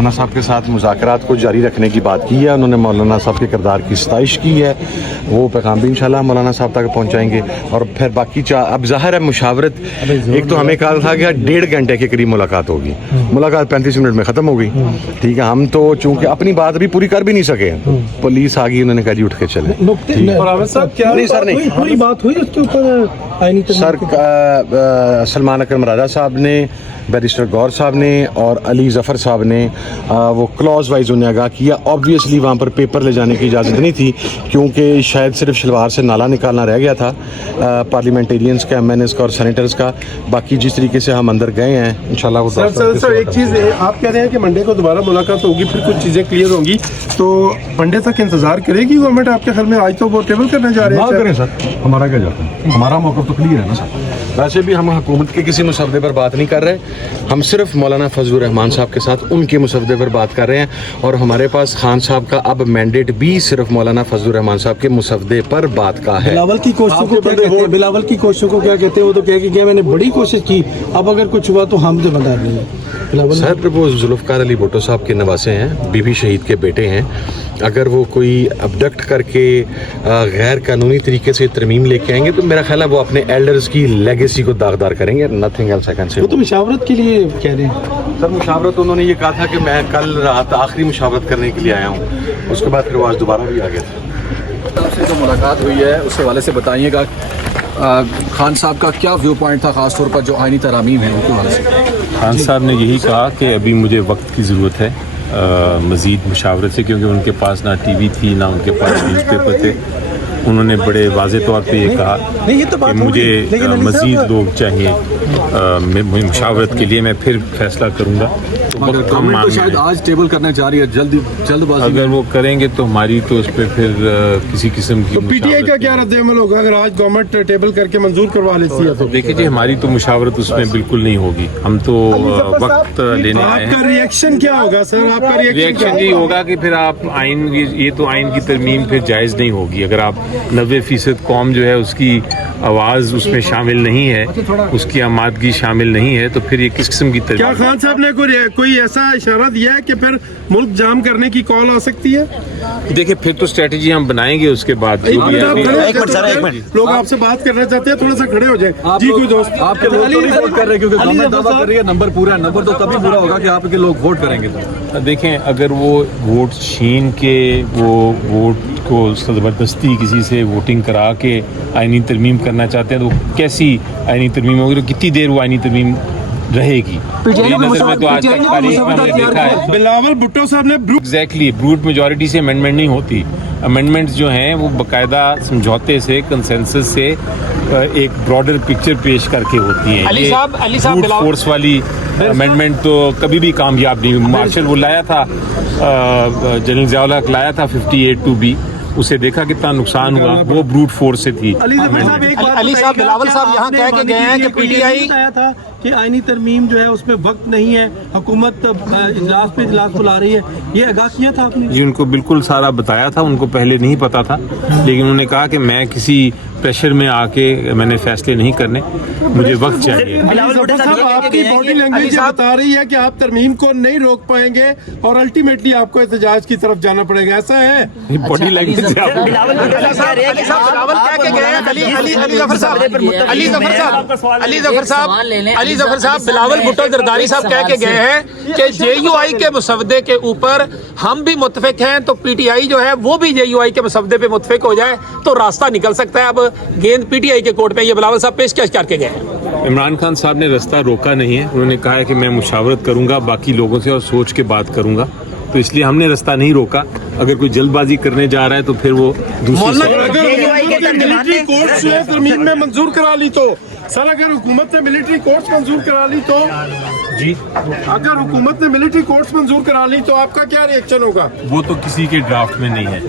مولانا صاحب کے ساتھ مذاکرات کو جاری رکھنے کی بات کی ہے. انہوں نے مولانا صاحب کے کردار کی ستائش کی ہے. وہ پیغام بھی انشاءاللہ مولانا صاحب تک پہنچائیں گے. اور پھر باقی اب ظاہر ہے مشاورت ایک تو ہمیں کہا تھا کہ 1.5 گھنٹے کے قریب ملاقات ہوگی. ملاقات 35 منٹ میں ختم ہو گئی. ٹھیک ہے, ہم تو چونکہ اپنی بات ابھی پوری کر بھی نہیں سکے, پولیس آ گئی, انہوں نے کہا جی اٹھ کے چلیں. سر سلمان اکرم راجہ صاحب نے, بیرسٹر گور صاحب نے اور علی ظفر صاحب نے وہ کلاز وائز انہیں آگاہ کیا. آبویسلی وہاں پر پیپر لے جانے کی اجازت نہیں تھی کیونکہ شاید صرف شلوار سے نالا نکالنا رہ گیا تھا پارلیمنٹیرینز کا, ایم این ایز کا اور سینیٹرز کا. باقی جس طریقے سے ہم اندر گئے ہیں انشاءاللہ وہ سر ایک چیز آپ کہہ رہے ہیں کہ منڈے کو دوبارہ ملاقات ہوگی, پھر کچھ چیزیں کلیئر ہوں گی, تو منڈے تک انتظار کرے گی گورنمنٹ آپ کے خیال میں؟ آج تو وہ ٹیبل کرنے جا رہے ہیں. کریں سر, ہمارا کیا جاتا ہے, ہمارا موقف تو کلیئر ہے نا سر. ویسے بھی ہم حکومت کے کسی مسودے پر بات نہیں کر رہے, ہم صرف مولانا فضل الرحمان صاحب کے ساتھ ان کے مسودے پر بات کر رہے ہیں. اور ہمارے پاس خان صاحب کا اب مینڈیٹ بھی صرف مولانا فضل الرحمان صاحب کے مسودے پر بات کا ہے. بلاول کی کوششوں کو کیا کہتے ہیں, بلاول کی کوششوں کو کیا کہتے ہیں؟ وہ تو کہہ کہ میں نے بڑی کوشش کی, اب اگر کچھ ہوا تو ہم تو بتا دیں گے. صاحب وہ ذوالفقار علی بھٹو صاحب کے نواسے ہیں, بی بی شہید کے بیٹے ہیں. اگر وہ کوئی ابڈکٹ کر کے غیر قانونی طریقے سے ترمیم لے کے آئیں گے تو میرا خیال ہے وہ اپنے ایلڈرز کی لیگیسی کو داغدار کریں گے. Nothing else I can say. وہ تو مشاورت کے لیے کہہ رہے ہیں سر. مشاورت انہوں نے یہ کہا تھا کہ میں کل رات آخری مشاورت کرنے کے لیے آیا ہوں, اس کے بعد پھر وہ آج دوبارہ بھی آ گیا تھا. آپ سے جو ملاقات ہوئی ہے اس حوالے سے بتائیے گا, خان صاحب کا کیا ویو پوائنٹ تھا خاص طور پر جو آئینی ترامیم ہیں ان کے حوالے سے؟ خان صاحب نے یہی کہا کہ ابھی مجھے وقت کی ضرورت ہے مزید مشاورت سے, کیونکہ ان کے پاس نہ ٹی وی تھی نہ ان کے پاس نیوز پیپر تھے. انہوں نے بڑے واضح طور پہ یہ کہا کہ مجھے مزید لوگ چاہیے مشاورت کے لیے, میں پھر فیصلہ کروں گا. گورنمنٹ تو شاید آج ٹیبل کرنے جا رہی ہے جلد بازی. اگر وہ کریں گے تو ہماری تو اس پہ پھر کسی قسم کی پی ٹی آئی کا کیا رد عمل ہوگا اگر آج گورنمنٹ ٹیبل کر کے منظور کروا لیتی ہے؟ تو دیکھیے جی, ہماری تو مشاورت اس میں بالکل نہیں ہوگی. ہم تو وقت لینے آئے ہیں. آپ کا ریئیکشن کیا ہوگا سر؟ آپ کا ریئیکشن یہ ہوگا کہ پھر آپ آئین, یہ تو آئین کی ترمیم پھر جائز نہیں ہوگی اگر آپ 90% قوم جو ہے اس کی آواز اس میں شامل نہیں ہے, اس کی آمادگی شامل نہیں ہے, تو پھر یہ کس قسم کی ترمیم؟ کیا خان صاحب نے کوئی ایسا اشارہ دیا ہے کہ پھر ملک جام کرنے کی کال آ سکتی ہے؟ دیکھیں پھر تو اسٹریٹجی ہم بنائیں گے اس کے بعد. لوگ آپ سے بات کرنا چاہتے ہیں, تھوڑا سا کھڑے ہو جائیں. جی کوئی دوست آپ کے لوگ تو نہیں ووٹ کر رہے کیونکہ گورنمنٹ دعویٰ کر رہی ہے نمبر پورا ہے. نمبر تو تبھی پورا ہوگا کہ آپ کے لوگ ووٹ کریں گے. دیکھیں اگر وہ ووٹ چھین کے وہ ووٹ کو زبردستی کسی سے ووٹنگ کرا کے آئینی ترمیم کرنا چاہتے ہیں تو کیسی آئینی ترمیم ہوگی, تو کتنی دیر وہ آئینی ترمیم رہے گی؟ میری نظر میں تو آج تک تاریخ میں ہم نے دیکھا ہے بلاول بھٹو صاحب نے ایگزیکٹلی بروٹ میجورٹی سے امینڈمنٹ نہیں ہوتی. امینڈمنٹس جو ہیں وہ باقاعدہ سمجھوتے سے, کنسنسس سے ایک براڈر پکچر پیش کر کے ہوتی ہیں. بروٹ فورس والی امینڈمنٹ تو کبھی بھی کامیاب نہیں ہوئی. مارشل وہ لایا تھا, جنرل ضیاء الحق لایا تھا 58(2)B, اسے دیکھا کتنا نقصان ہوا, وہ بروٹ فورس سے تھی. علی صاحب بلاول صاحب یہاں کہہ کے گئے ہیں کہ پی ٹی آئی تھا کہ آئینی ترمیم جو ہے اس میں وقت نہیں ہے, حکومت اجلاس پہ اجلاس بلا رہی ہے, یہ آگاہ کیا تھا آپ نے؟ جی ان کو بالکل سارا بتایا تھا, ان کو پہلے نہیں پتا تھا, لیکن انہوں نے کہا کہ میں کسی پریشر میں آ کے میں نے فیصلے نہیں کرنے, مجھے وقت چاہیے. آپ کی باڈی لینگویج بتا رہی ہے کہ آپ ترمیم کو نہیں روک پائیں گے اور الٹیمیٹلی آپ کو احتجاج کی طرف جانا پڑے گا, ایسا ہے؟ باڈی لینگویج علی ظفر صاحب بلاول بھٹو زرداری صاحب کہہ کے گئے ہیں کہ جے یو آئی کے مسودے کے اوپر ہم بھی متفق ہیں, تو پی ٹی آئی جو ہے وہ بھی جے یو آئی کے مسودے پہ متفق ہو جائے تو راستہ نکل سکتا ہے. اب گیند پی ٹی آئی کے کورٹ میں یہ بلاول صاحب پیشکش کر کے گئے ہیں. عمران خان صاحب نے راستہ روکا نہیں ہے, انہوں نے کہا ہے کہ میں مشاورت کروں گا باقی لوگوں سے اور سوچ کے بات کروں گا, تو اس لیے ہم نے راستہ نہیں روکا. اگر کوئی جلد بازی کرنے جا رہا ہے تو پھر وہ ملٹری کورٹس نے ترمیم میں منظور کرا لی تو سر, اگر حکومت نے ملٹری کورٹس منظور کرا لی تو جی اگر حکومت نے ملٹری کورٹس منظور کرا لی تو آپ کا کیا ریئیکشن ہوگا؟ وہ تو کسی کے ڈرافٹ میں نہیں ہے.